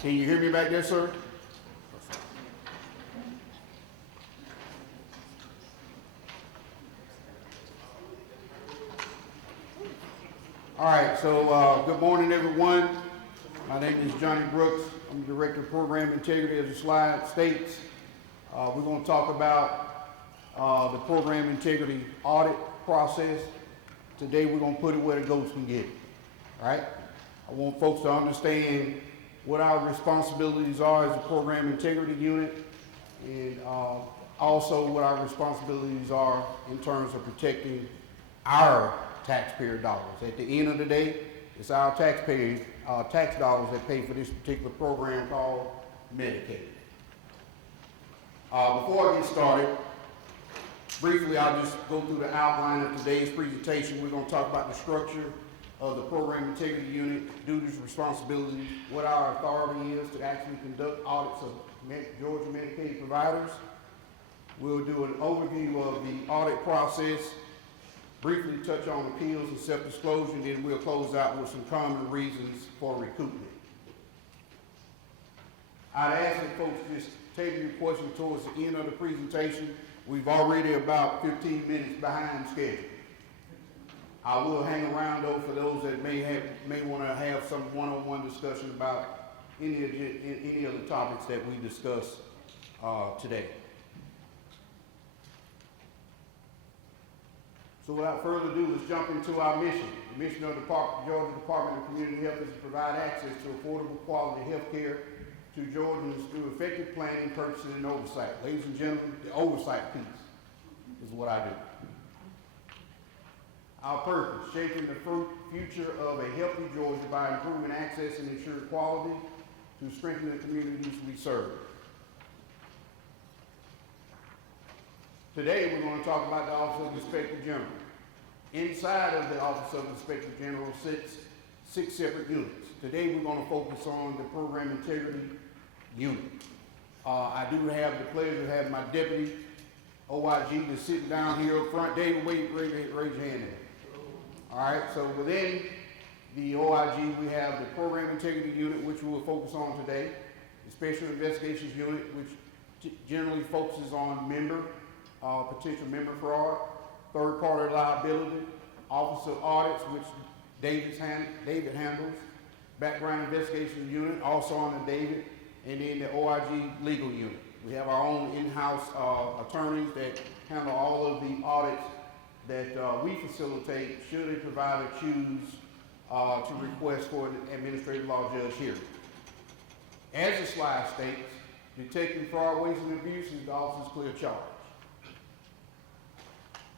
Can you hear me back there, sir? All right, so good morning, everyone. My name is Johnny Brooks. I'm the Director of Program Integrity, as the slide states. We're going to talk about the program integrity audit process. Today, we're going to put it where the goats can get it, all right? I want folks to understand what our responsibilities are as a program integrity unit, and also what our responsibilities are in terms of protecting our taxpayer dollars. At the end of the day, it's our taxpayers, tax dollars that pay for this particular program called Medicaid. Before I get started, briefly I'll just go through the outline of today's presentation. We're going to talk about the structure of the program integrity unit, duties, responsibilities, what our authority is to actually conduct audits of Georgia Medicaid providers. We'll do an overview of the audit process, briefly touch on appeals and self-disclosure, and then we'll close out with some common reasons for recoupment. I'd ask that folks just take your questions towards the end of the presentation. We've already about 15 minutes behind schedule. I will hang around though for those that may want to have some one-on-one discussion about any of the topics that we discussed today. So without further ado, let's jump into our mission. The mission of the Georgia Department of Community Health is to provide access to affordable quality health care to Georgians through effective planning, purchasing, and oversight. Ladies and gentlemen, the oversight piece is what I do. Our purpose, shaping the future of a healthy Georgia by improving access and ensuring quality to strengthen the communities we serve. Today, we're going to talk about the Office of the Inspector General. Inside of the Office of the Inspector General sits 6 separate units. Today, we're going to focus on the Program Integrity Unit. I do have the pleasure of having my deputy, OIG, that's sitting down here up front. David, raise your hand. All right, so within the OIG, we have the Program Integrity Unit, which we will focus on today, the Special Investigations Unit, which generally focuses on potential member fraud, third-party liability, Office of Audits, which David handles, Background Investigation Unit, also on the David, and then the OIG Legal Unit. We have our own in-house attorneys that handle all of the audits that we facilitate should a provider choose to request for an administrative law judge hearing. As the slide states, detecting fraud, waste, and abuse is the officer's clear charge.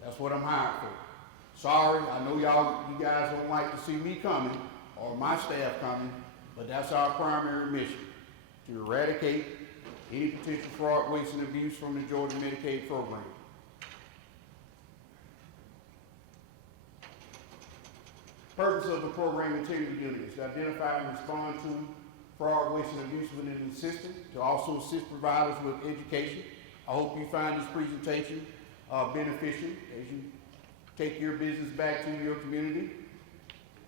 That's what I'm hired for. Sorry, I know you guys don't like to see me coming or my staff coming, but that's our primary mission, to eradicate any potential fraud, waste, and abuse from the Georgia Medicaid program. Purpose of the Program Integrity Unit is to identify and respond to fraud, waste, and abuse within the system, to also assist providers with education. I hope you find this presentation beneficial as you take your business back to your community.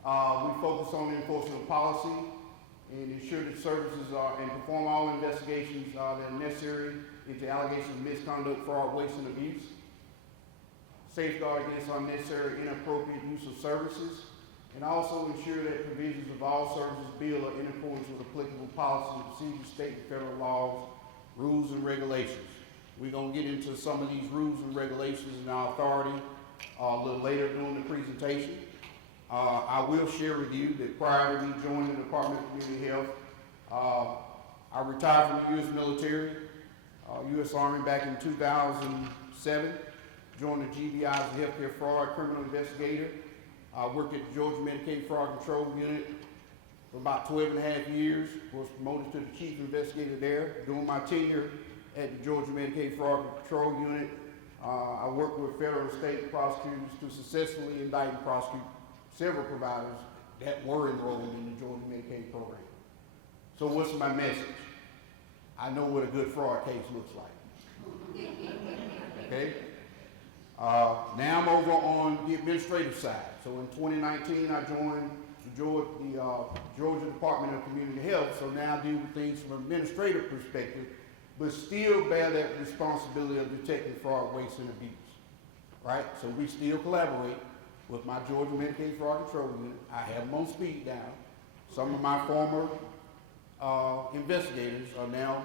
We focus on the enforcement of policy and ensure that services and perform all investigations that are necessary into allegations of misconduct, fraud, waste, and abuse. Safeguard against unnecessary, inappropriate use of services, and also ensure that provisions of all services billed are in accordance with applicable policy, procedures, state and federal laws, rules, and regulations. We're going to get into some of these rules and regulations and our authority a little later during the presentation. I will share with you that prior to me joining the Department of Community Health, I retired from the U.S. military, U.S. Army back in 2007, joined the GBI as a healthcare fraud criminal investigator. I worked at the Georgia Medicaid Fraud Control Unit for about 12 and a half years, was promoted to the chief investigator there. During my tenure at the Georgia Medicaid Fraud Control Unit, I worked with federal and state prosecutors to successfully indict and prosecute several providers that were enrolled in the Georgia Medicaid program. So what's my message? I know what a good fraud case looks like. Okay? Now I'm over on the administrative side. So in 2019, I joined Georgia Department of Community Health, so now I deal with things from an administrative perspective, but still bear that responsibility of detecting fraud, waste, and abuse, right? So we still collaborate with my Georgia Medicaid Fraud Control Unit. I have them on speed dial. Some of my former investigators are now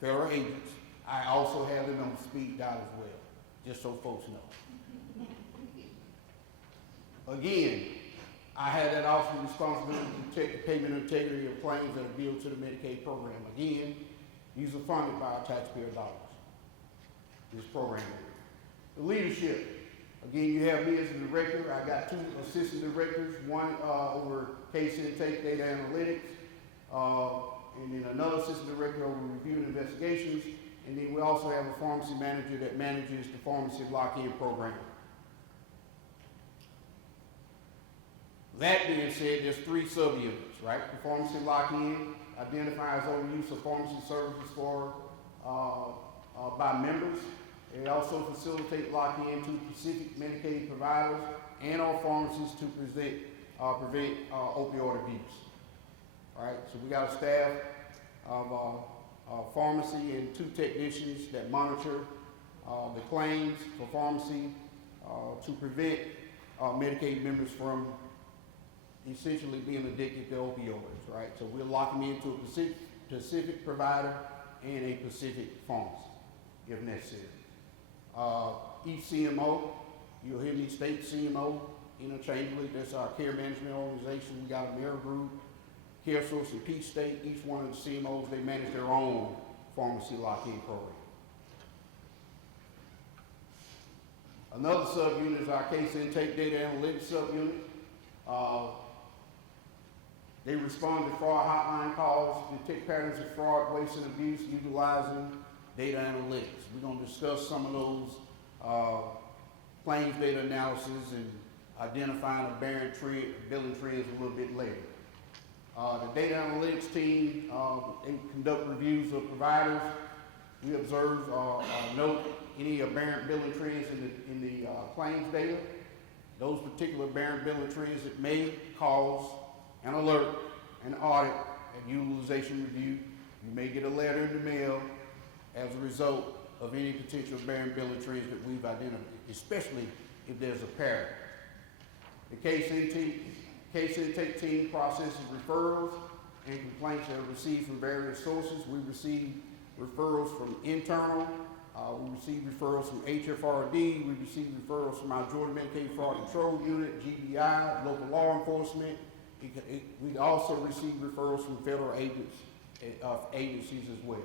federal agents. I also have them on speed dial as well, just so folks know. Again, I had that awesome responsibility to check the payment integrity of claims that are billed to the Medicaid program. Again, these are funded by our taxpayer dollars, this program. The leadership, again, you have me as the director. I got 2 assistant directors, one over case intake, data analytics, and then another assistant director over review and investigations, and then we also have a pharmacy manager that manages the pharmacy lock-in program. That being said, there's 3 sub-units, right? The pharmacy lock-in identifies overuse of pharmacy services by members. They also facilitate lock-in to specific Medicaid providers and our pharmacies to prevent opioid abuse. All right, so we got a staff of pharmacy and 2 technicians that monitor the claims for pharmacy to prevent Medicaid members from essentially being addicted to opioids, right? So we're locking into a specific provider and a specific pharmacy, if necessary. Each CMO, you'll hear me state CMO interchangeably. That's our care management organization. We got a mayor group, Care Source and Peace State. Each one of the CMOs, they manage their own pharmacy lock-in program. Another sub-unit is our case intake data analytics sub-unit. They respond to fraud hotline calls, detect patterns of fraud, waste, and abuse utilizing data analytics. We're going to discuss some of those claims data analysis and identifying aberrant billing trends a little bit later. The data analytics team, they conduct reviews of providers. We observe note any aberrant billing trends in the claims data. Those particular aberrant billing trends that may cause an alert, an audit, and utilization review. You may get a letter in the mail as a result of any potential aberrant billing trends that we've identified, especially if there's a pattern. The case intake team processes referrals and complaints that are received from various sources. We receive referrals from internal, we receive referrals from HFRD, we receive referrals from our Georgia Medicaid Fraud Control Unit, GBI, local law enforcement. We also receive referrals from federal agencies as well.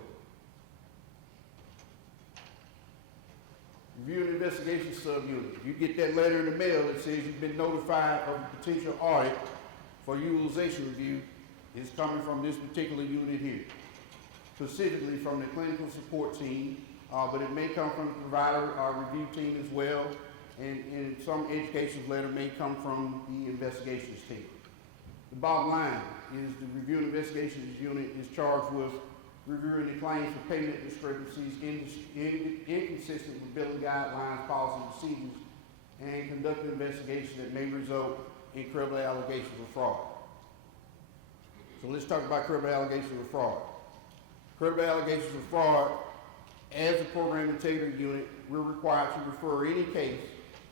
Review and investigation sub-unit. You get that letter in the mail that says you've been notified of a potential audit for utilization review. It's coming from this particular unit here, specifically from the clinical support team, but it may come from the provider review team as well, and some education letter may come from the investigations team. The bottom line is the review and investigations unit is charged with reviewing the claims for payment discrepancies inconsistent with billing guidelines, policy, procedures, and conduct an investigation that may result in credible allegations of fraud. So let's talk about credible allegations of fraud. Credible allegations of fraud, as a program integrity unit, we're required to refer any case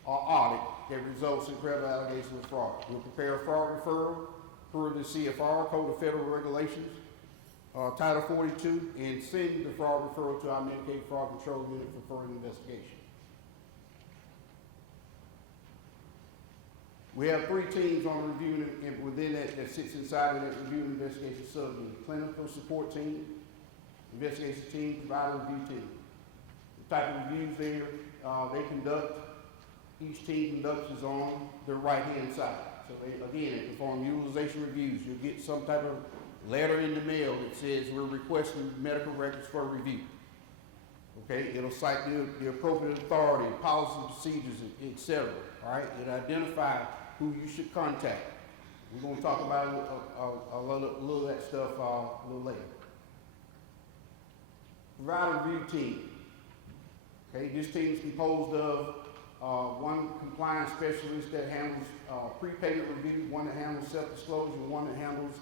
or audit that results in credible allegations of fraud. We'll prepare a fraud referral per the CFR, Code of Federal Regulations, Title 42, and send the fraud referral to our Medicaid Fraud Control Unit for further investigation. We have 3 teams on the review and within that sits inside of that review and investigation sub-unit. Clinical support team, investigation team, provider review team. The type of reviews they conduct, each team conducts is on their right-hand side. So they perform utilization reviews. You'll get some type of letter in the mail that says we're requesting medical records for review. Okay, it'll cite the appropriate authority, policy, procedures, etc. All right, it'll identify who you should contact. We're going to talk about a little of that stuff a little later. Provider review team. Okay, this team is composed of one compliance specialist that handles prepayment review, one that handles self-disclosure, one that handles,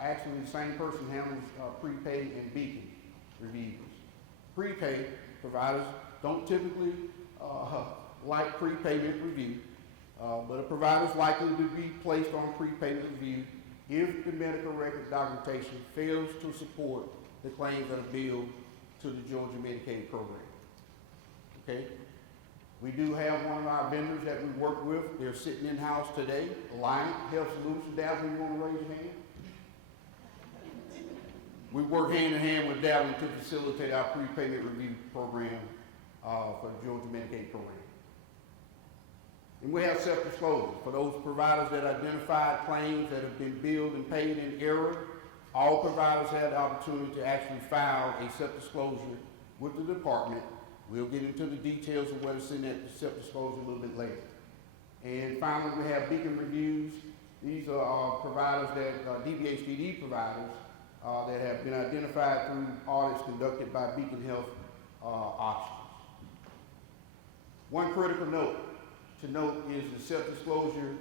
actually the same person handles prepaid and beacon reviews. Prepaid providers don't typically like prepayment review, but a provider is likely to be placed on prepayment review if the medical record documentation fails to support the claims that are billed to the Georgia Medicaid program. Okay? We do have one of our vendors that we work with. They're sitting in-house today, Alliant Health Solutions. Davin, you want to raise your hand? We work hand in hand with Davin to facilitate our prepayment review program for the Georgia Medicaid program. And we have self-disclosure for those providers that identified claims that have been billed and paid in error. All providers have the opportunity to actually file a self-disclosure with the department. We'll get into the details of what is in that self-disclosure a little bit later. And finally, we have beacon reviews. These are providers that, DBHDD providers, that have been identified through audits conducted by Beacon Health Options. One critical note to note is the self-disclosure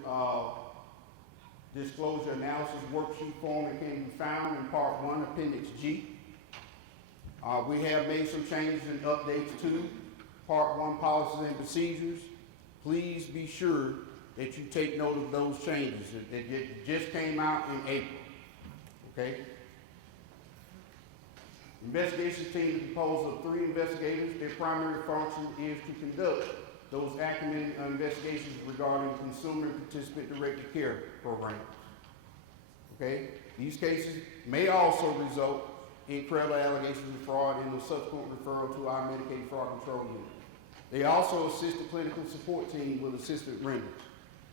disclosure analysis worksheet form that can be found in Part 1, Appendix G. We have made some changes and updates to Part 1 policies and procedures. Please be sure that you take note of those changes that just came out in April. Okay? Investigation team is composed of 3 investigators. Their primary function is to conduct those acumen investigations regarding consumer and participant-directed care programs. Okay? These cases may also result in credible allegations of fraud and the subsequent referral to our Medicaid fraud control unit. They also assist the clinical support team with assistant renders.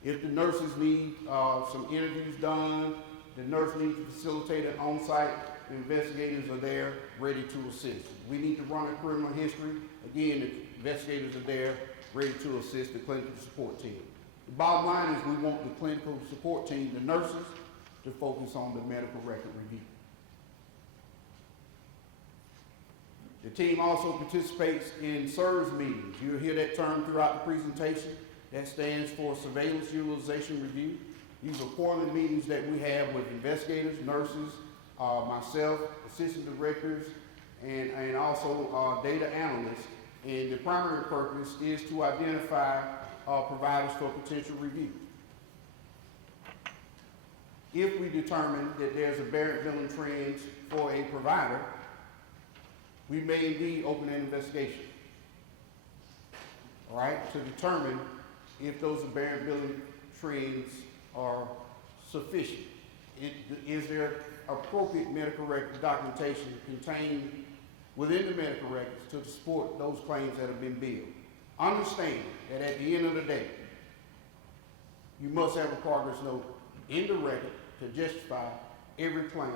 If the nurses need some interviews done, the nurse needs to facilitate an on-site, the investigators are there ready to assist. We need to run a criminal history. Again, the investigators are there ready to assist the clinical support team. The bottom line is we want the clinical support team, the nurses, to focus on the medical record review. The team also participates in SIRS meetings. You'll hear that term throughout the presentation. That stands for Surveillance Utilization Review. These are quarterly meetings that we have with investigators, nurses, myself, assistant directors, and also data analysts. And the primary purpose is to identify providers for potential review. If we determine that there's aberrant billing trends for a provider, we may indeed open an investigation, all right, to determine if those aberrant billing trends are sufficient. Is there appropriate medical record documentation contained within the medical records to support those claims that have been billed? Understand that at the end of the day, you must have a progress note in the record to justify every claim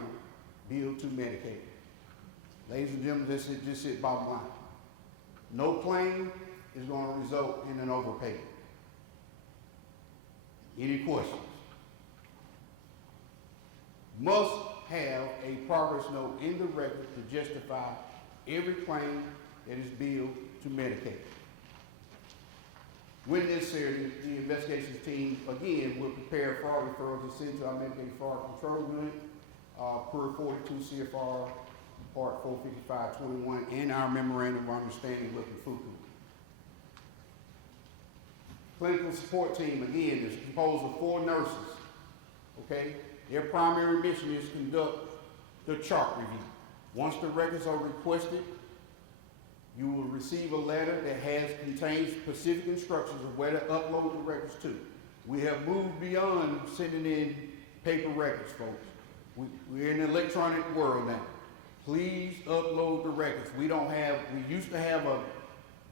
billed to Medicaid. Ladies and gentlemen, this is it, bottom line. No claim is going to result in an overpayment. Any questions? Must have a progress note in the record to justify every claim that is billed to Medicaid. When necessary, the investigations team, again, will prepare fraud referrals and send to our Medicaid fraud control unit per 42 CFR Part 45521 and our memorandum of understanding with the FUCU. Clinical support team, again, is composed of 4 nurses. Okay? Their primary mission is to conduct the chart review. Once the records are requested, you will receive a letter that contains specific instructions of where to upload the records to. We have moved beyond sending in paper records, folks. We're in an electronic world now. Please upload the records. We used to have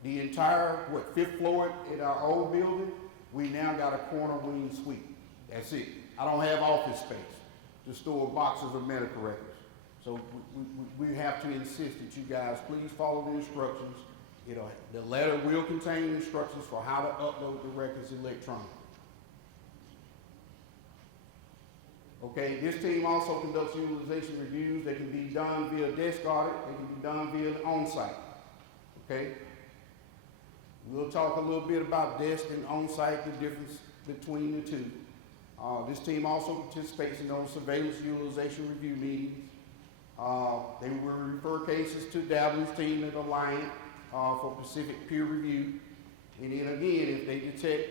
the entire, 5th floor at our old building. We now got a corner wing suite. That's it. I don't have office space to store boxes of medical records. So we have to insist that you guys please follow the instructions. The letter will contain instructions for how to upload the records electronically. Okay, this team also conducts utilization reviews. They can be done via desk audit. They can be done via on-site. Okay? We'll talk a little bit about desk and on-site, the difference between the two. This team also participates in those surveillance utilization review meetings. They will refer cases to Dablin's team at Alliant for specific peer review. And then again, if they detect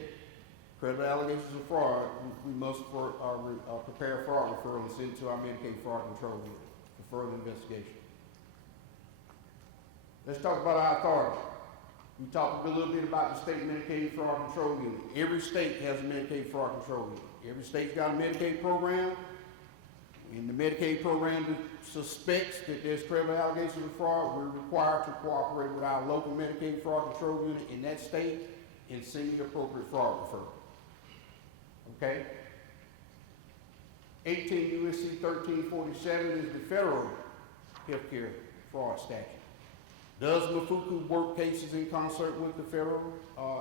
credible allegations of fraud, we must prepare fraud referral and send it to our Medicaid fraud control unit for further investigation. Let's talk about our authority. We talked a little bit about the state Medicaid fraud control unit. Every state has a Medicaid fraud control unit. Every state's got a Medicaid program. And the Medicaid program that suspects that there's credible allegations of fraud, we're required to cooperate with our local Medicaid fraud control unit in that state and send the appropriate fraud referral. Okay? 18 U.S.C. 1347 is the federal healthcare fraud statute. Does Mafuku work cases in concert with the federal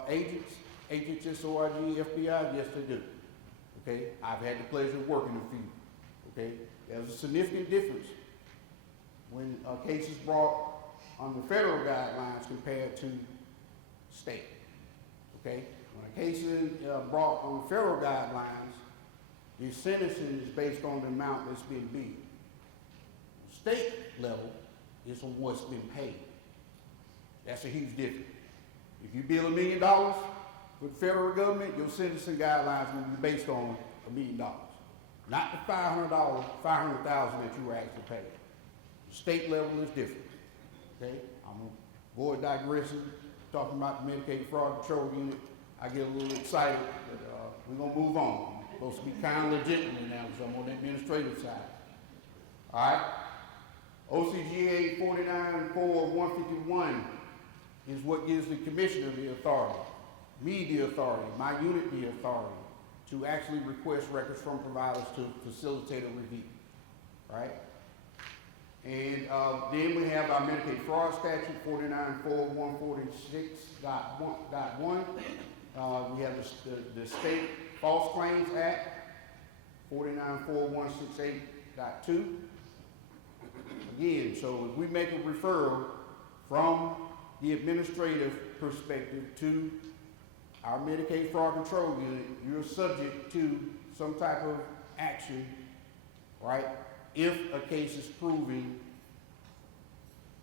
agents, HHS, FBI? Yes, they do. Okay? I've had the pleasure of working a few. Okay? There's a significant difference when a case is brought on the federal guidelines compared to state. Okay? When a case is brought on federal guidelines, the sentencing is based on the amount that's been billed. State level is on what's been paid. That's a huge difference. If you bill $1 million with the federal government, your sentencing guidelines will be based on $1 million. Not the $500,000 that you were actually paid. The state level is different. Okay? I'm gonna avoid digressing, talking about the Medicaid fraud control unit. I get a little excited, but we're gonna move on. I'm supposed to be kind of legitimate now because I'm on the administrative side. All right? OCGA 494151 is what gives the commissioner the authority, me the authority, my unit the authority to actually request records from providers to facilitate a review, right? And then we have our Medicaid fraud statute 494146.1. We have the State False Claims Act 494168.2. Again, so if we make a referral from the administrative perspective to our Medicaid fraud control unit, you're subject to some type of action, right? If a case is proving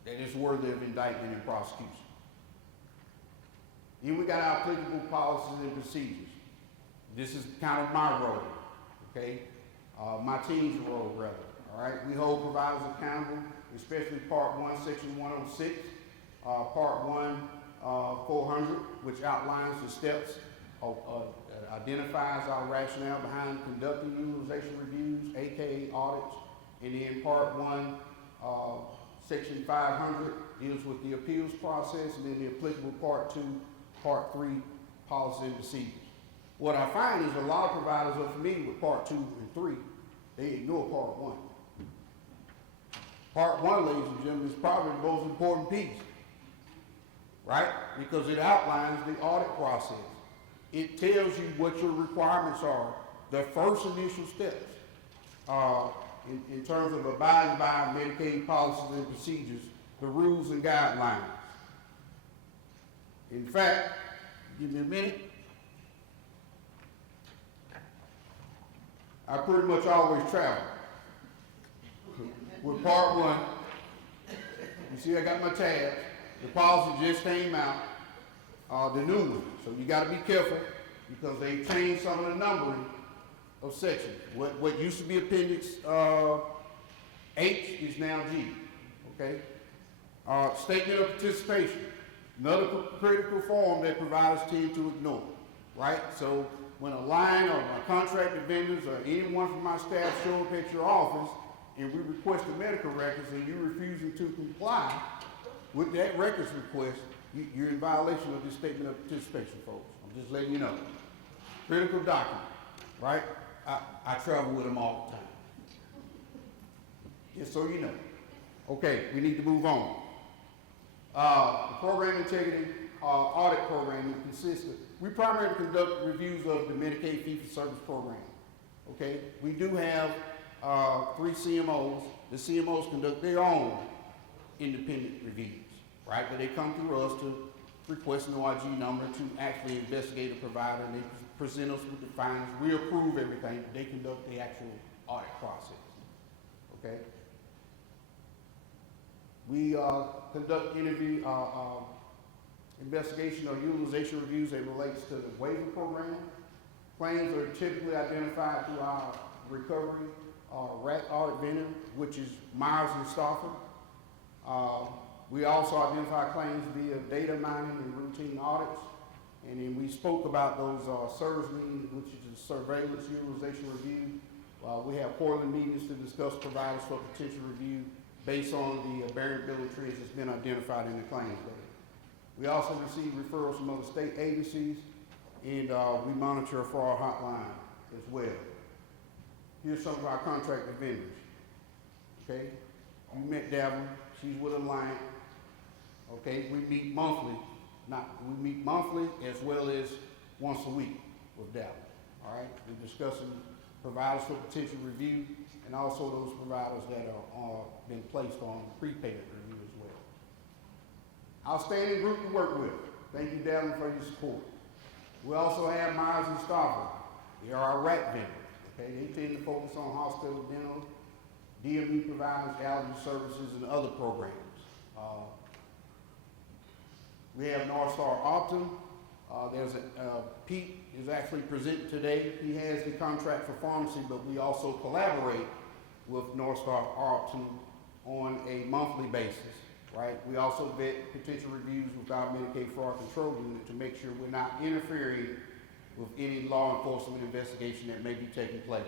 that it's worthy of indictment and prosecution. Then we got our applicable policies and procedures. This is kind of my role, okay? My team's role, rather, all right? We hold providers accountable, especially Part 1, Section 106, Part 1, 400, which outlines the steps, identifies our rationale behind conducting utilization reviews, aka audits, and then Part 1, Section 500 deals with the appeals process, and then the applicable Part 2, Part 3, policy and procedures. What I find is a lot of providers are familiar with Part 2 and 3. They ignore Part 1. Part 1, ladies and gentlemen, is probably the most important piece, right? Because it outlines the audit process. It tells you what your requirements are, the first initial steps in terms of abiding by Medicaid policies and procedures, the rules and guidelines. In fact, give me a minute. I pretty much always travel. With Part 1, you see I got my tabs. The policy just came out, the new one. So you got to be careful because they changed some of the numbering of sections. What used to be Appendix H is now G, okay? Statement of participation, another critical form that providers tend to ignore, right? So when a line or my contracted vendors or anyone from my staff show up at your office and we request the medical records and you're refusing to comply with that records request, you're in violation of this statement of participation, folks. I'm just letting you know. Critical document, right? I travel with them all the time. Just so you know. Okay, we need to move on. The program integrity audit program consists of, we primarily conduct reviews of the Medicaid fee-for-service program. Okay, we do have 3 CMOs. The CMOs conduct their own independent reviews, right? But they come through us request an OIG number to actually investigate a provider, and they present us with the findings. We approve everything. They conduct the actual audit process. Okay? We conduct investigation or utilization reviews that relates to the waiver program. Claims are typically identified through our recovery RAC audit vendor, which is Myers and Stafford. We also identify claims via data mining and routine audits. And then we spoke about those SIRS meetings, which is a surveillance utilization review. We have quarterly meetings to discuss providers for potential review based on the variability trends that's been identified in the claims data. We also receive referrals from other state agencies, and we monitor a fraud hotline as well. Here's some of our contracted vendors. Okay, you met Devil, she's with Alliant. Okay, we meet monthly. We meet monthly as well as once a week with Devil. All right, we're discussing providers for potential review, and also those providers that are been placed on prepayment review as well. Outstanding group to work with. Thank you, Devin, for your support. We also have Myers and Stafford. They are our RAC vendors. Okay, they tend to focus on hospital, dental, DME providers, allergy services, and other programs. We have Northstar Optum. Pete is actually presenting today. He has the contract for pharmacy, but we also collaborate with Northstar Optum on a monthly basis, right? We also vet potential reviews with our Medicaid fraud control unit to make sure we're not interfering with any law enforcement investigation that may be taking place.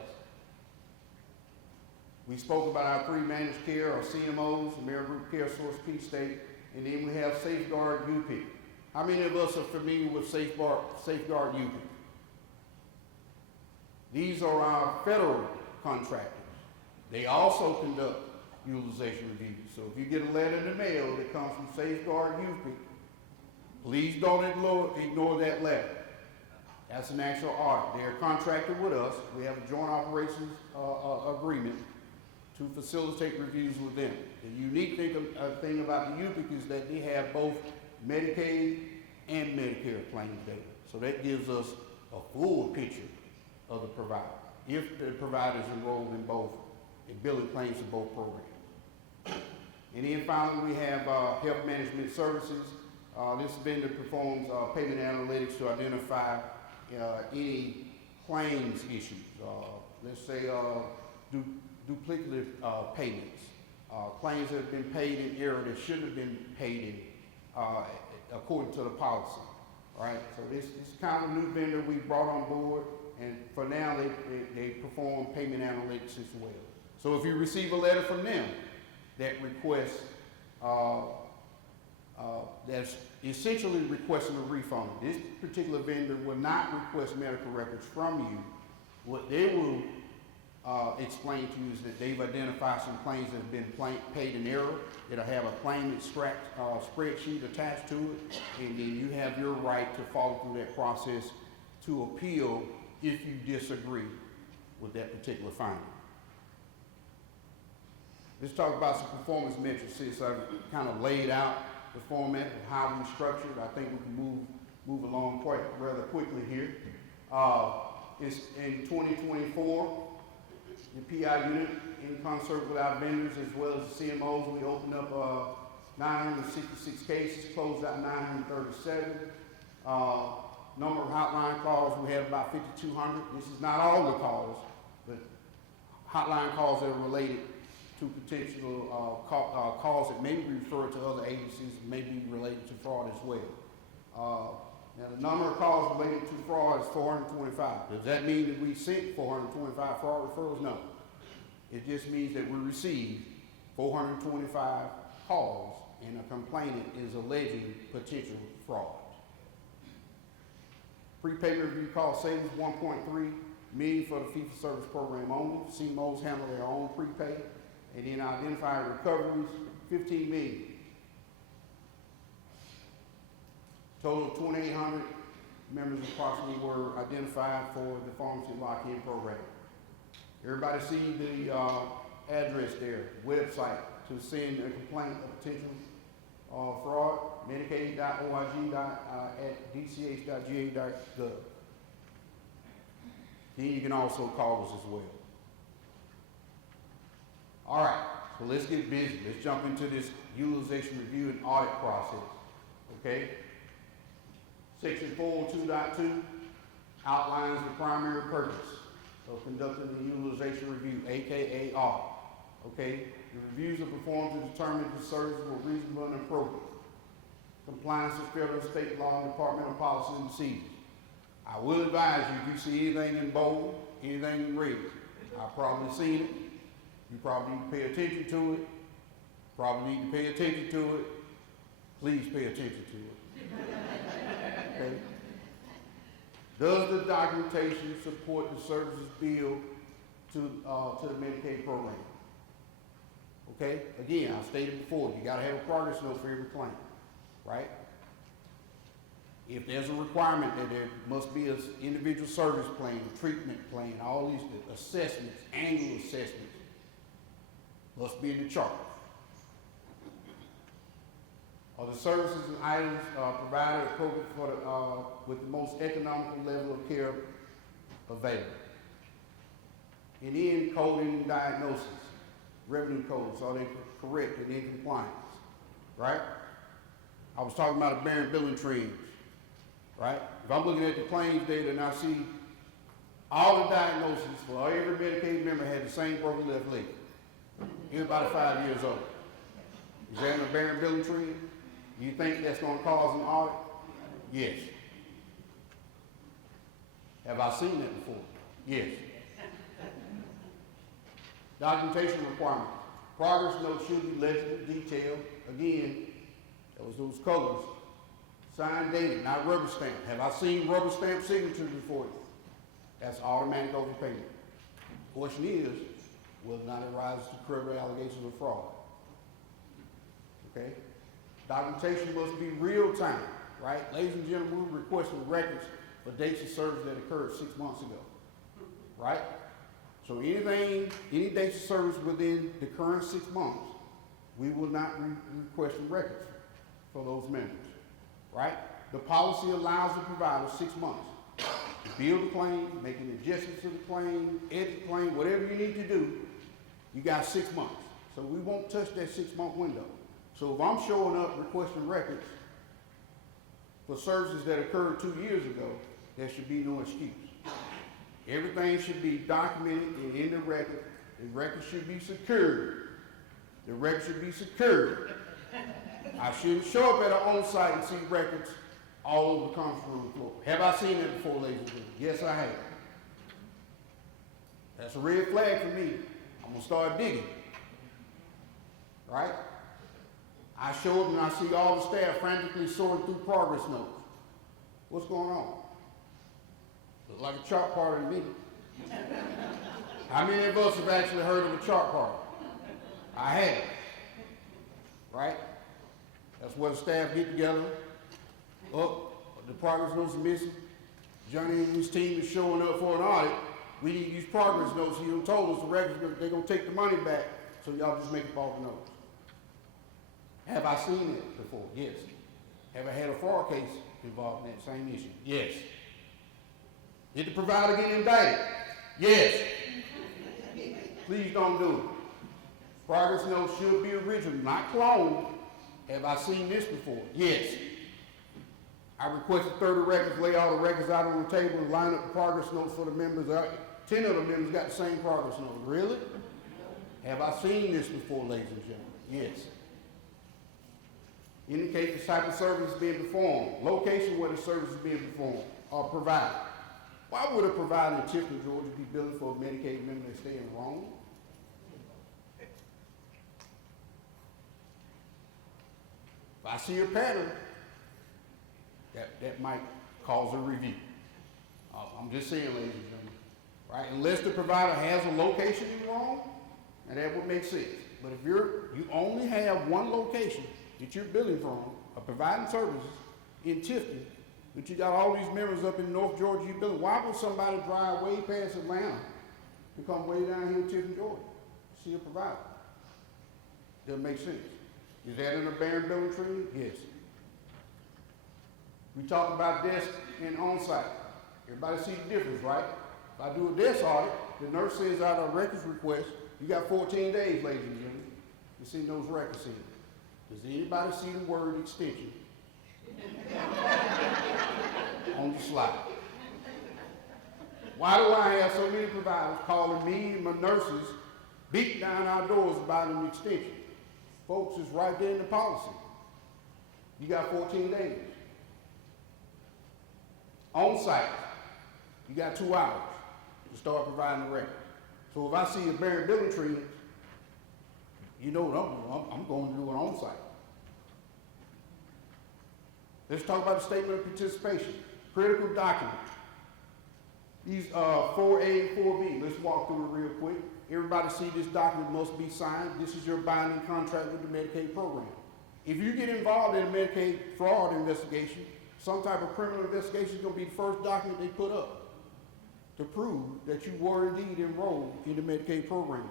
We spoke about our three managed care, or CMOs, Amerigroup Care Source, Peach State, and then we have Safeguard UP. How many of us are familiar with Safeguard UP? These are our federal contractors. They also conduct utilization reviews. So if you get a letter in the mail that comes from Safeguard UP, please don't ignore that letter. That's an actual audit. They're contracted with us. We have a joint operations agreement to facilitate reviews with them. The unique thing about the UPIC is that they have both Medicaid and Medicare claims data. So that gives us a full picture of the provider, if the provider is enrolled in both, in billing claims in both programs. And then finally, we have health management services. This vendor performs payment analytics to identify any claims issues. Let's say duplicative payments, claims that have been paid in error that shouldn't have been paid in according to the policy. All right, so this is kind of a new vendor we brought on board, and for now they perform payment analytics as well. So if you receive a letter from them that requests, that's essentially requesting a refund, this particular vendor will not request medical records from you. What they will explain to you is that they've identified some claims that have been paid in error. It'll have a claimant spreadsheet attached to it, and then you have your right to follow through that process to appeal if you disagree with that particular finding. Let's talk about some performance metrics. Since I've kind of laid out the format of how we structured, I think we can move along quite rather quickly here. It's in 2024, the PI unit, in concert with our vendors as well as the CMOs, we opened up 966 cases, closed out 937. Number of hotline calls, we had about 5,200. This is not all the calls, but hotline calls that are related to potential calls that may be referred to other agencies, may be related to fraud as well. Now the number of calls related to fraud is 425. Does that mean that we sent 425 fraud referrals? No. It just means that we received 425 calls and a complainant is alleging potential fraud. Prepayment review cost savings 1.3 million for the fee-for-service program only. CMOs handle their own prepay. And then identified recoveries, 15 million. Total of 2,800 members approximately were identified for the pharmacy lock-in program. Everybody see the address there, website to send a complaint of potential fraud, medicaid.org.dch.ga.gov. Then you can also call us as well. All right, so let's get busy. Let's jump into this utilization review and audit process, okay? Section 402.2 outlines the primary purpose of conducting the utilization review, aka audit, okay? The reviews are performed to determine if the services were reasonable and appropriate. Compliance with federal and state law and departmental policies and procedures. I will advise you, if you see anything in bold, anything in red, I've probably seen it. You probably need to pay attention to it. Probably need to pay attention to it. Please pay attention to it. Okay? Does the documentation support the services billed to the Medicaid program? Okay? Again, I stated before, you got to have a progress note for every claim, right? If there's a requirement that there must be an individual service plan, a treatment plan, all these assessments, annual assessments, must be in the chart. Are the services and items provided appropriate for the, with the most economical level of care available? And then coding and diagnosis, revenue codes, are they correct and in compliance, right? I was talking about aberrant billing trends, right? If I'm looking at the claims data and I see all the diagnoses for every Medicaid member had the same broken left leg. He was about 5 years old. Is that an aberrant billing trend? You think that's going to cause an audit? Yes. Have I seen that before? Yes. Documentation requirements. Progress notes should be legible, detailed. Again, that was those colors. Signed, dated, not rubber stamped. Have I seen rubber stamp signatures before? That's automatic overpayment. Question is, will not arise to credible allegations of fraud. Okay? Documentation must be real time, right? Ladies and gentlemen, we're requesting records for dates of service that occurred 6 months ago, right? So anything, any dates of service within the current 6 months, we will not request records for those members, right? The policy allows the provider 6 months to build a claim, make an adjustment to the claim, edit the claim, whatever you need to do, you got 6 months. So we won't touch that 6 month window. So if I'm showing up requesting records for services that occurred 2 years ago, there should be no excuse. Everything should be documented and in the record. The record should be secured. The record should be secured. I shouldn't show up at an on-site and see records all over the conference room floor. Have I seen that before, ladies and gentlemen? Yes, I have. That's a red flag for me. I'm gonna start digging. Right? I show up and I see all the staff frantically sorting through progress notes. What's going on? Looks like a chart party to me. How many of us have actually heard of a chart party? I have. Right? That's where the staff get together. Oh, the progress notes are missing. Johnny and his team is showing up for an audit. We need these progress notes. He done told us the records, they're going to take the money back, so y'all just make up all the notes. Have I seen it before? Yes. Have I had a fraud case involved in that same issue? Yes. Did the provider get indicted? Yes. Please don't do it. Progress notes should be original, not cloned. Have I seen this before? Yes. I requested 30 records, lay all the records out on the table and line up the progress notes for the members. 10 of the members got the same progress note. Really? Have I seen this before, ladies and gentlemen? Yes. Indicate the type of service is being performed, location where the service is being performed or provided. Why would a provider in Tifton, Georgia be billing for a Medicaid member that's staying wrong? If I see a pattern, that might cause a review. I'm just saying, ladies and gentlemen, right? Unless the provider has a location wrong, and that would make sense. But if you only have one location that you're billing from, or providing services in Tifton, but you got all these members up in North Georgia you billing, why would somebody drive way past Atlanta to come way down here in Tifton, Georgia, to see a provider? Doesn't make sense. Is that an aberrant billing treatment? Yes. We talk about desk and on-site. Everybody see the difference, right? If I do a desk audit, the nurse sends out a records request. You got 14 days, ladies and gentlemen, to send those records in. Does anybody see the word extension on the slide? Why do I have so many providers calling me and my nurses, beating down our doors about an extension? Folks, it's right there in the policy. You got 14 days. On site, you got 2 hours to start providing the record. So if I see a aberrant billing treatment, you know what I'm going to do it on site. Let's talk about the statement of participation. Critical documents. These 4A and 4B, let's walk through it real quick. Everybody see this document must be signed. This is your binding contract with the Medicaid program. If you get involved in a Medicaid fraud investigation, some type of criminal investigation is going to be the first document they put up to prove that you were indeed enrolled in the Medicaid program.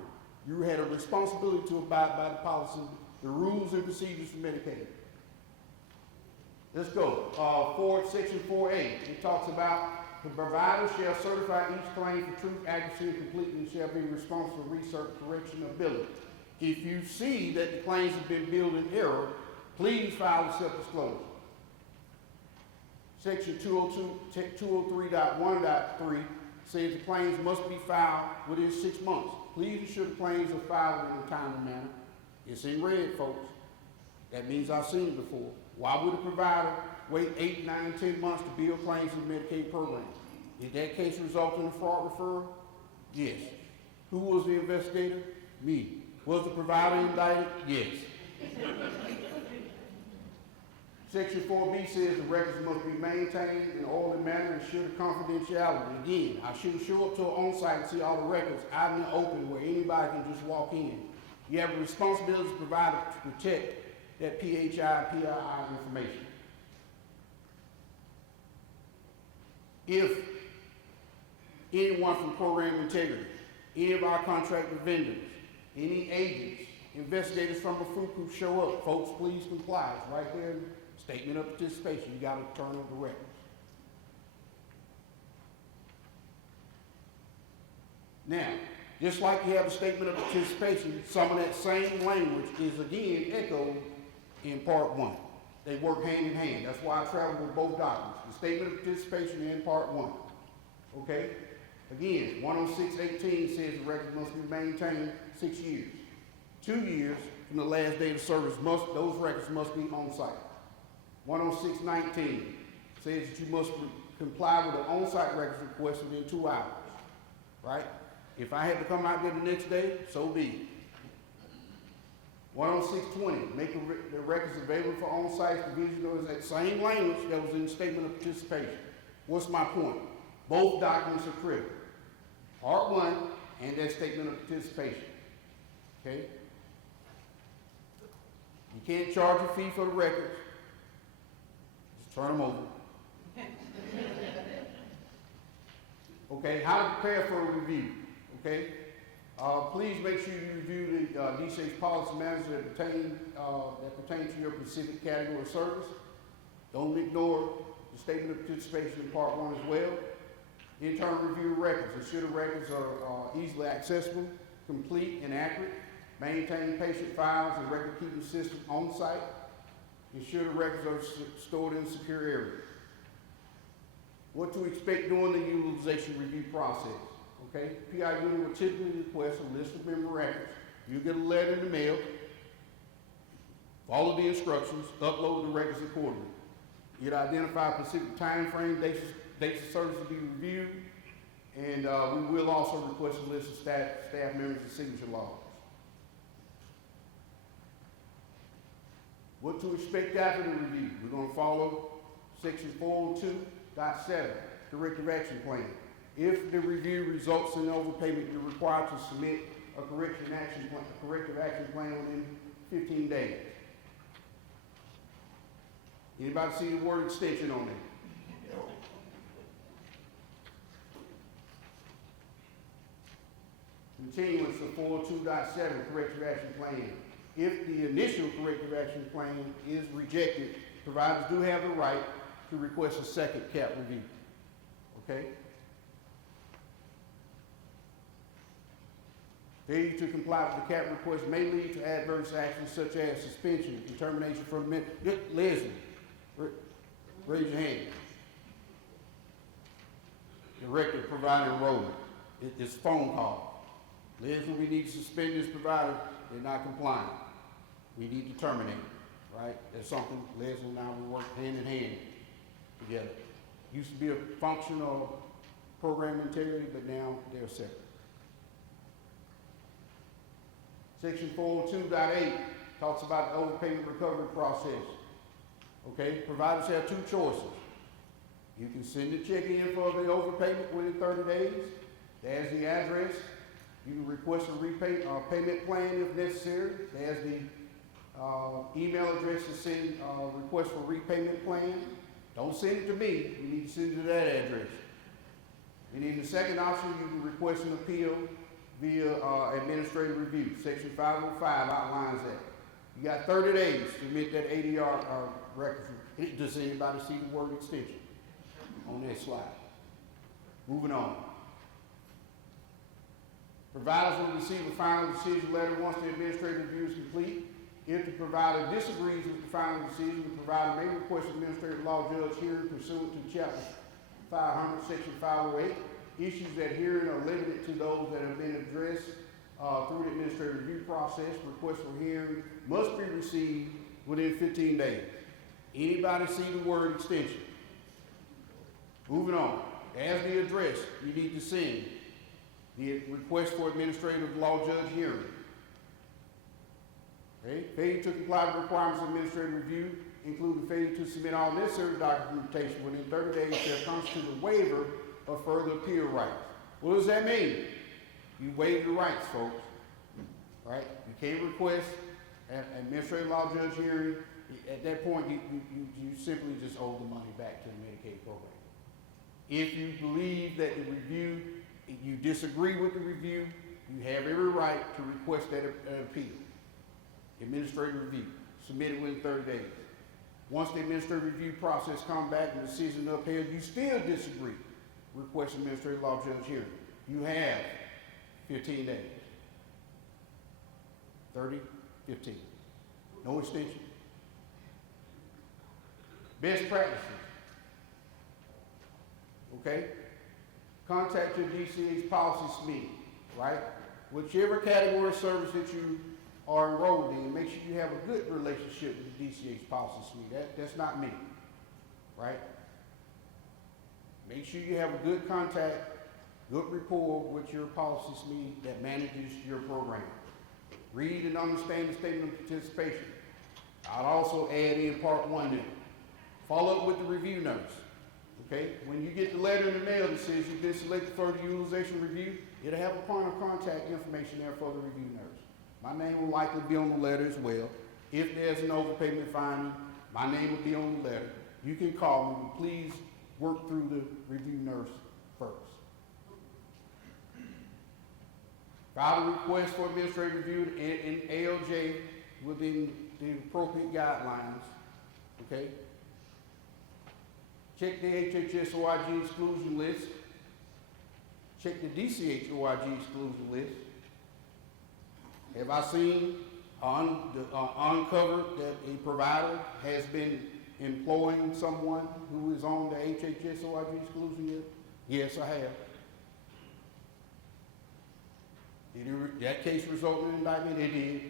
You had a responsibility to abide by the policy, the rules and procedures for Medicaid. Let's go. Section 4A, it talks about the provider shall certify each claim for truth, accuracy, and completeness, shall be responsible for research, correction, or billing. If you see that the claims have been billed in error, please file a self-disclosure. Section 203.1.3 says the claims must be filed within 6 months. Please ensure the claims are filed in a timely manner. It's in red, folks. That means I've seen it before. Why would a provider wait 8, 9, 10 months to bill claims in the Medicaid program? Did that case result in a fraud referral? Yes. Who was the investigator? Me. Was the provider indicted? Yes. Section 4B says the records must be maintained in an orderly manner and ensure the confidentiality. Again, I shouldn't show up to an on-site and see all the records out in the open where anybody can just walk in. You have a responsibility to provide to protect that PHI and PII information. If anyone from program integrity, any of our contracted vendors, any agents, investigators from a fruit group show up, folks, please comply. It's right there in the statement of participation. You got to turn over the records. Now, just like you have a statement of participation, some of that same language is again echoed in part 1. They work hand in hand. That's why I travel with both documents. The statement of participation in part 1. Okay? Again, 106.18 says the records must be maintained 6 years. 2 years from the last date of service, those records must be on site. 106.19 says that you must comply with an on-site records request within 2 hours. Right? If I had to come out there the next day, so be it. 106.20, make the records available for on-site provision. Is that same language that was in the statement of participation. What's my point? Both documents are critical. Part 1 and that statement of participation. Okay? You can't charge a fee for the records. Just turn them over. Okay, how to prepare for a review. Okay? Please make sure you review the DSA's policy matters that pertain to your specific category of service. Don't ignore the statement of participation in part 1 as well. Internal review of records. Ensure the records are easily accessible, complete, and accurate. Maintain patient files and record-keeping system on site. Ensure the records are stored in a secure area. What to expect during the utilization review process. Okay, PI unit will typically request a list of member records. You get a letter in the mail, follow the instructions, upload the records accordingly. You'd identify a specific time frame, dates of service to be reviewed, and we will also request a list of staff members and signature logs. What to expect after the review? We're going to follow section 402.7, corrective action plan. If the review results in overpayment, you're required to submit a corrective action plan within 15 days. Anybody see the word extension on there? Continuance of 402.7 corrective action plan. if the initial corrective action plan is rejected, providers do have the right to request a second cap review. Okay? Failure to comply with the cap request may lead to adverse actions such as suspension and termination from Leslie, raise your hand. Director of Provider Enrollment. It's a phone call. Leslie, we need to suspend this provider. They're not complying. We need to terminate, right? That's something Leslie and I will work hand in hand together. Used to be a function of program integrity, but now they're separate. Section 402.8 talks about the overpayment recovery process. Okay, providers have two choices. You can send a check in for the overpayment within 30 days. There's the address. You can request a payment plan if necessary. There's the email address to send a request for repayment plan. Don't send it to me. You need to send it to that address. And in the second option, you can request an appeal via administrative review. Section 505 outlines that. You got 30 days to submit that ADR record. Does anybody see the word extension on that slide? Moving on. Providers will receive a final decision letter once the administrative review is complete. If the provider disagrees with the final decision, the provider may request administrative law judge hearing pursuant to Chapter 500, Section 508. Issues at hearing are limited to those that have been addressed through the administrative review process. Requests for hearing must be received within 15 days. Anybody see the word extension? Moving on. As the address, you need to send the request for administrative law judge hearing. Okay? Failure to comply with requirements of administrative review, including failure to submit all necessary documentation within 30 days, shall constitute a waiver of further appeal rights. What does that mean? You waive your rights, folks. Right? You can't request an administrative law judge hearing. At that point, you simply just owe the money back to the Medicaid program. If you believe that the review, you disagree with the review, you have every right to request that appeal. Administrative review. Submit it within 30 days. Once the administrative review process comes back and the decision is upheld, you still disagree, request administrative law judge hearing. You have 15 days. 30, 15. No extension. Best practices. Okay? Contact your DCA's policy SME, right? Whichever category of service that you are enrolled in, make sure you have a good relationship with the DCA's policy SME. That's not me, right? Make sure you have a good contact, good rapport with your policy SME that manages your program. Read and understand the statement of participation. I'd also add in part 1 there. Follow up with the review notes. Okay? When you get the letter in the mail that says you've been selected for the utilization review, it'll have a point of contact information there for the review notes. My name will likely be on the letter as well. If there's an overpayment finding, my name will be on the letter. You can call me, but please work through the review nurse first. File a request for administrative review in ALJ within the appropriate guidelines. Okay? Check the HHS OIG exclusion list. Check the DCH OIG exclusion list. Have I seen uncovered that a provider has been employing someone who is on the HHS OIG exclusion list? Yes, I have. Did that case result in an indictment? It did.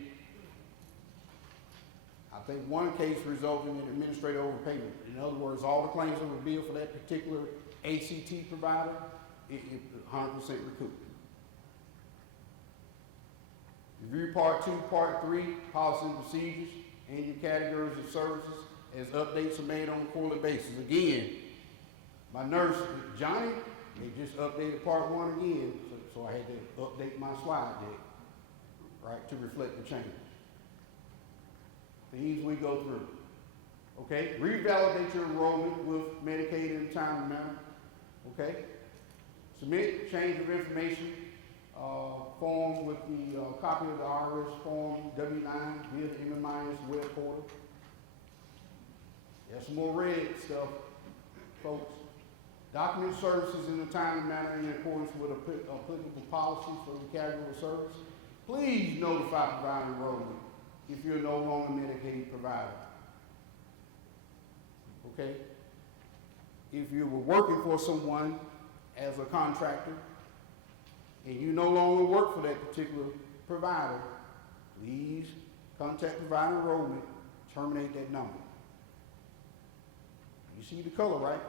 I think one case resulted in administrative overpayment. In other words, all the claims that were billed for that particular ACT provider, it 100% recouped. Review Part 2, Part 3, Policy and Procedures, and your categories of services as updates are made on a quarterly basis. Again, my nurse, Johnny, they just updated Part 1 again, so I had to update my slide deck, right, to reflect the change. Things we go through. Okay? Revalidate your enrollment with Medicaid in a timely manner. Okay? Submit change of information form with the copy of the IRS form W-9 via the MMIS web portal. There's some more red stuff, folks. Document services in a timely manner in accordance with applicable policies for the category of service. Please notify provider enrollment if you're no longer Medicaid provider. Okay? If you were working for someone as a contractor and you no longer work for that particular provider, please contact provider enrollment, terminate that number. You see the color, right?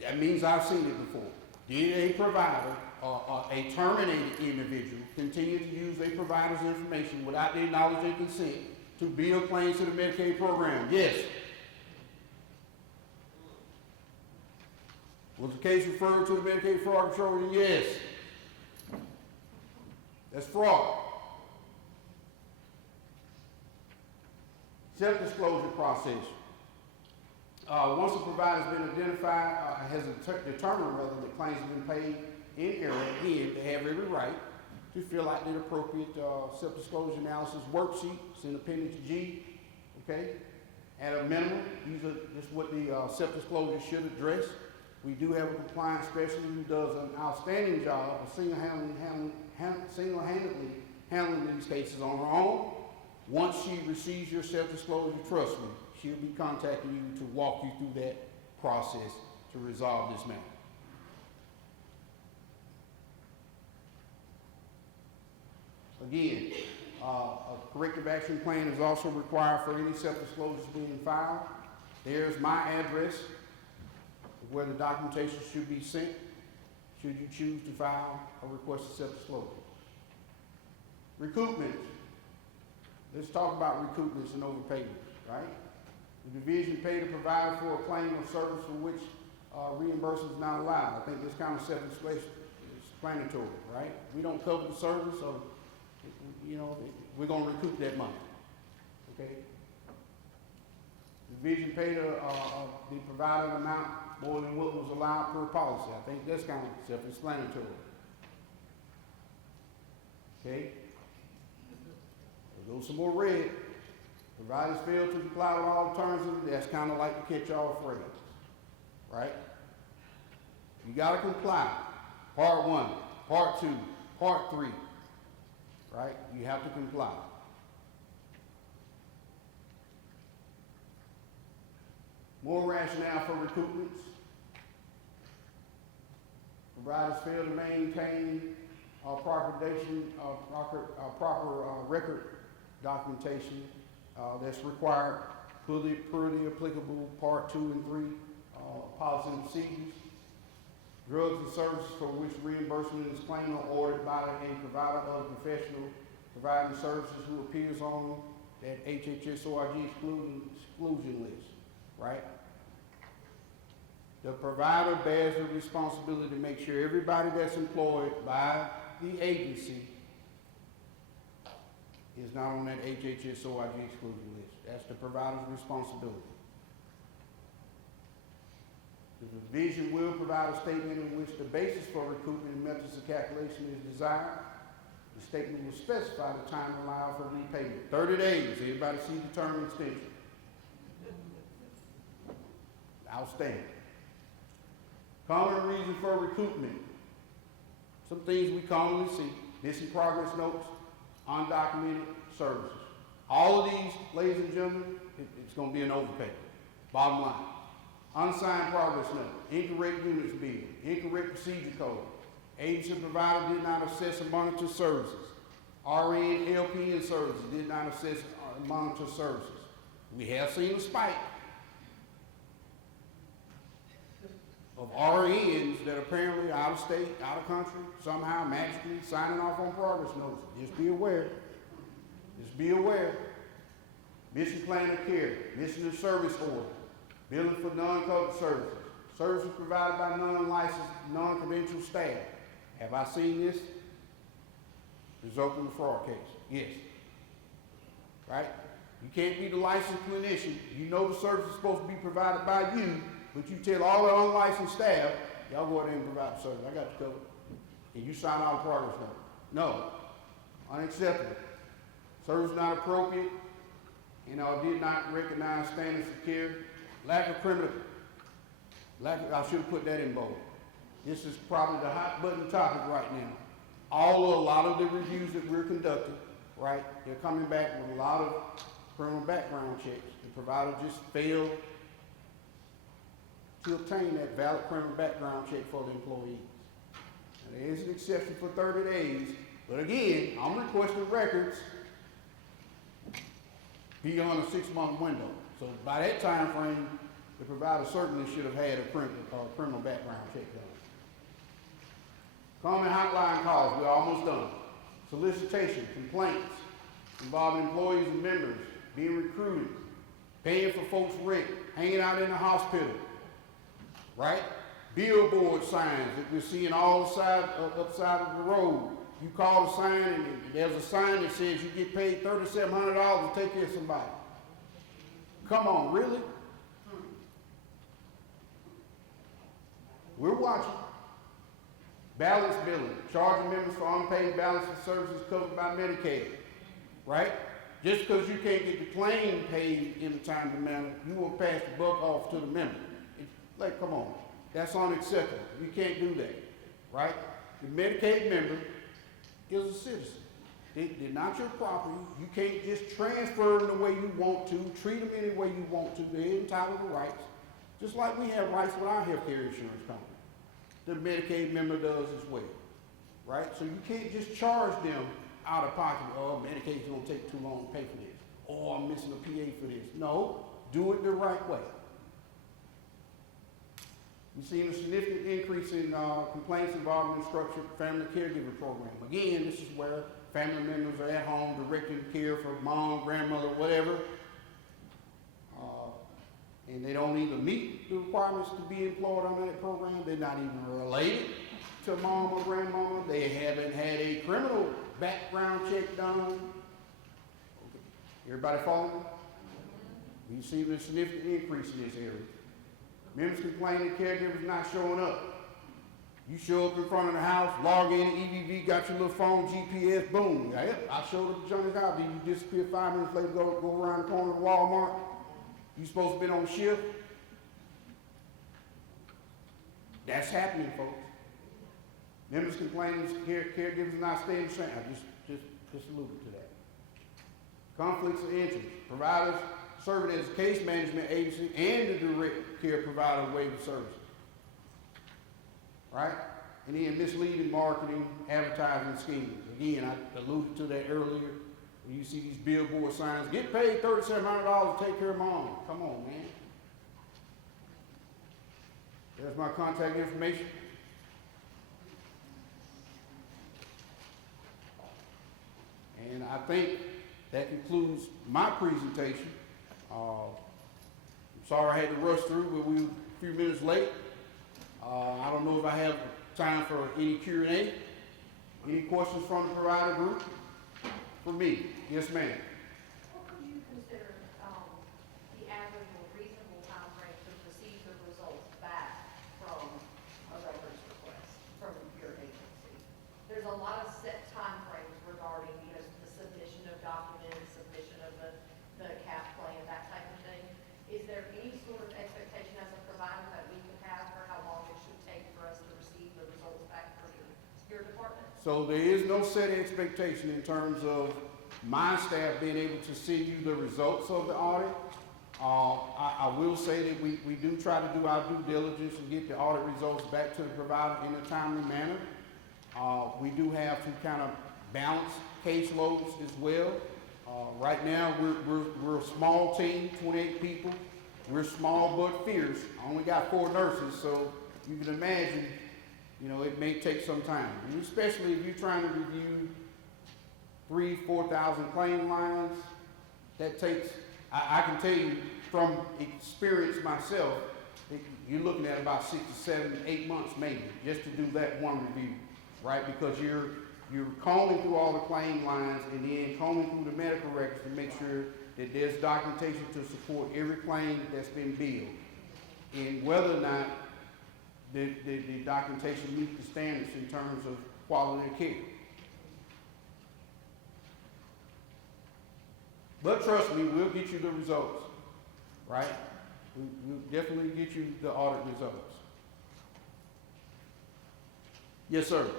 That means I've seen it before. Did a provider or a terminated individual continue to use a provider's information without their knowledge and consent to bill claims to the Medicaid program? Yes. Was the case referred to the Medicaid Fraud Control? Yes. That's fraud. Self-disclosure process. Once a provider has been identified, has determined whether the claims have been paid in error, again, they have every right to fill out the appropriate self-disclosure analysis worksheet. It's in Appendix G, okay? At a minimum, this is what the self-disclosure should address. We do have a compliance specialist who does an outstanding job of single-handedly handling these cases on her own. Once she receives your self-disclosure, trust me, she'll be contacting you to walk you through that process to resolve this matter. Again, a corrective action plan is also required for any self-disclosures being filed. There's my address of where the documentation should be sent should you choose to file a request of self-disclosure. Recoupment. Let's talk about recoupments and overpayments, right? The division paid a provider for a claim of service for which reimbursement is not allowed. I think this kind of self-explanatory, right? We don't cover the service, so we're going to recoup that money, okay? The division paid the provider an amount more than what was allowed per policy. I think that's kind of self-explanatory, okay? There goes some more red. Providers fail to comply with all terms of that's kind of like the catch-all phrase, right? You got to comply. Part 1, Part 2, Part 3, right? You have to comply. More rationale for recoupments. Providers fail to maintain proper record documentation that's required per the applicable Part 2 and 3 policy and procedures. Drugs and services for which reimbursement is claimed or ordered by a provider of professional providing services who appears on that HHS-ORG exclusion list, right? The provider bears the responsibility to make sure everybody that's employed by the agency is not on that HHS-ORG exclusion list. That's the provider's responsibility. The division will provide a statement in which the basis for recoupment and methods of calculation is desired. The statement will specify the time allowed for repayment. 30 days. Everybody see the term extension. Outstanding. Common reason for recoupment. Some things we commonly see. Missing progress notes, undocumented services. All of these, ladies and gentlemen, it's going to be an overpay. Bottom line. Unsigned progress note, incorrect units bill, incorrect procedure code. Agency provider did not assess and monitor services. RN, LPN services did not assess and monitor services. We have seen a spike of RNs that apparently out of state, out of country, somehow magically signing off on progress notes. Just be aware. Just be aware. Missing plan of care, missing a service order, billing for non-covered services, services provided by non-licensed, non-credential staff. Have I seen this? Result in a fraud case. Yes. Right? You can't be the licensed clinician. You know the service is supposed to be provided by you, but you tell all the unlicensed staff Y'all go out there and provide the service. I got you covered. And you sign out a progress note. No. Unacceptable. Service not appropriate. Did not recognize standards of care. Lack of criminal. I should have put that in bold. This is probably the hot button topic right now. A lot of the reviews that we're conducting, right, they're coming back with a lot of criminal background checks. The provider just failed to obtain that valid criminal background check for the employees. Now, there is an exception for 30 days, but again, I'm requesting records beyond a 6-month window. So by that time frame, the provider certainly should have had a criminal background check done. Common hotline calls, we're almost done. Solicitation, complaints involving employees and members, being recruited, paying for folks' rent, hanging out in the hospital, right? Billboard signs that we're seeing all upside of the road. You call the sign and there's a sign that says you get paid $3,700 to take care of somebody. Come on, really? We're watching. Balance billing, charging members for unpaid balance of services covered by Medicaid, right? Just because you can't get the claim paid in a timely manner, you will pass the buck off to the member. Like, come on, that's unacceptable. You can't do that, right? The Medicaid member is a citizen. They're not your property. You can't just transfer them the way you want to, treat them any way you want to. They're entitled to rights, just like we have rights with our health care insurance company. The Medicaid member does as well, right? So you can't just charge them out of pocket. Oh, Medicaid's gonna take too long to pay for this. Oh, I'm missing a PA for this. No, do it the right way. We've seen a significant increase in complaints involving the structured family caregiver program. Again, this is where family members are at home directing care for mom, grandmother, whatever. And they don't even meet the requirements to be employed under that program. They're not even related to mom or grandmama. They haven't had a criminal background check done. Okay. Everybody following? We've seen a significant increase in this area. Members complain that caregivers not showing up. You show up in front of the house, log in to EVV, got your little phone, GPS, boom. Yep, I showed up at Johnny's house. Then you disappear 5 minutes later, go around the corner to Walmart. You supposed to be on shift? That's happening, folks. Members complaining caregivers not staying the same. I just alluded to that. Conflicts of interest. Providers serving as a case management agency and the direct care provider waiver services. Right? And then misleading marketing, advertising schemes. Again, I alluded to that earlier. When you see these billboard signs, get paid $3,700 to take care of mom. Come on, man. There's my contact information. And I think that concludes my presentation. I'm sorry I had to rush through, but we were a few minutes late. I don't know if I have time for any Q&A. Any questions from the provider group? For me, yes, ma'am. What would you consider the average or reasonable time frame to receive the results back from a records request from your agency? There's a lot of set time frames regarding, the submission of documents, submission of the CAP plan, that type of thing. Is there any sort of expectation as a provider that we could have for how long it should take for us to receive the results back from your department? So there is no set expectation in terms of my staff being able to send you the results of the audit. I will say that we do try to do our due diligence and get the audit results back to the provider in a timely manner. We do have to kind of balance caseloads as well. Right now, we're a small team, 28 people. We're small but fierce. I only got 4 nurses, so you can imagine, it may take some time. And especially if you're trying to review 3,000-4,000 claim lines, that takes, I can tell you from experience myself, you're looking at about 6 to 7, 8 months maybe, just to do that one review, right? Because you're combing through all the claim lines and then combing through the medical records to make sure that there's documentation to support every claim that's been billed. And whether or not the documentation meet the standards in terms of quality of care. But trust me, we'll get you the results, right? We'll definitely get you the audit results. Yes, sir. Do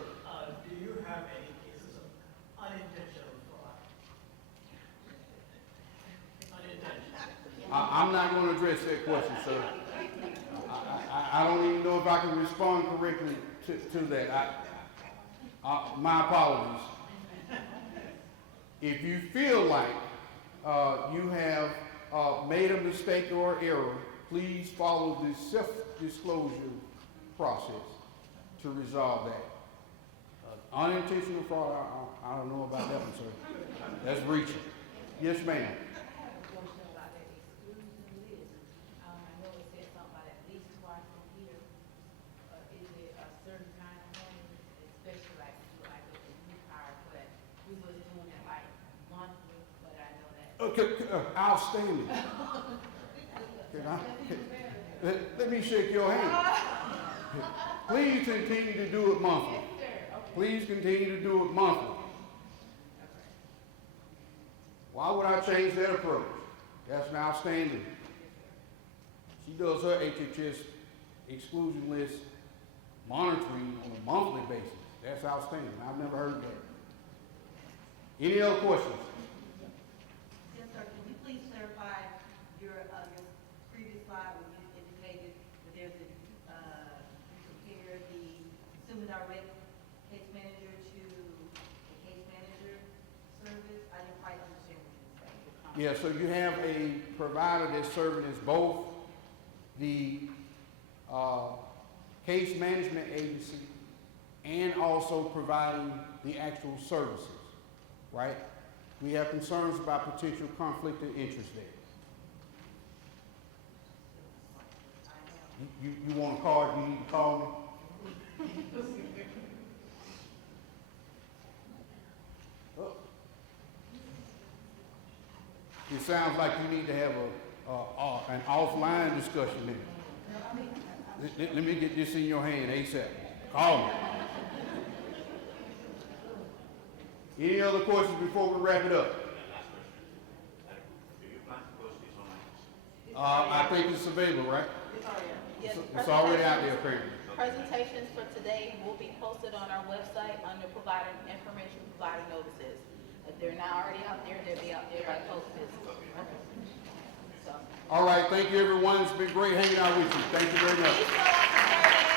you have any cases of unintentional fraud? Unintentional. I'm not going to address that question, sir. I don't even know if I can respond correctly to that. My apologies. If you feel like you have made a mistake or error, please follow the self-disclosure process to resolve that. Unintentional fraud, I don't know about that one, sir. That's breaching. Yes, ma'am. I have a question about that exclusion list. I know it said something about at least twice a year. Is it a certain kind of thing, especially like a new hire, but we was doing it like monthly, but I know that. Okay, outstanding. Let me shake your hand. Please continue to do it monthly. Please continue to do it monthly. Why would I change that approach? That's an outstanding. She does her HHS exclusion list monitoring on a monthly basis. That's outstanding. I've never heard that. Any other questions? Yes, sir. Can you please clarify your previous slide when you indicated that there's a, you compare the semi-direct case manager to the case manager service? I didn't quite understand what you were saying. Yeah, so you have a provider that's serving as both the case management agency and also providing the actual services, right? We have concerns about potential conflict of interest there. You want a card, you need to call me? Oh. It sounds like you need to have an offline discussion there. Let me get this in your hand ASAP. Call me. Any other questions before we wrap it up? I think it's available, right? Yes, It's already out there apparently. presentations for today will be posted on our website under provider information, provider notices. If they're not already out there, they'll be out there by post business. So. All right, thank you everyone. It's been great hanging out with you. Thank you very much. Please go out to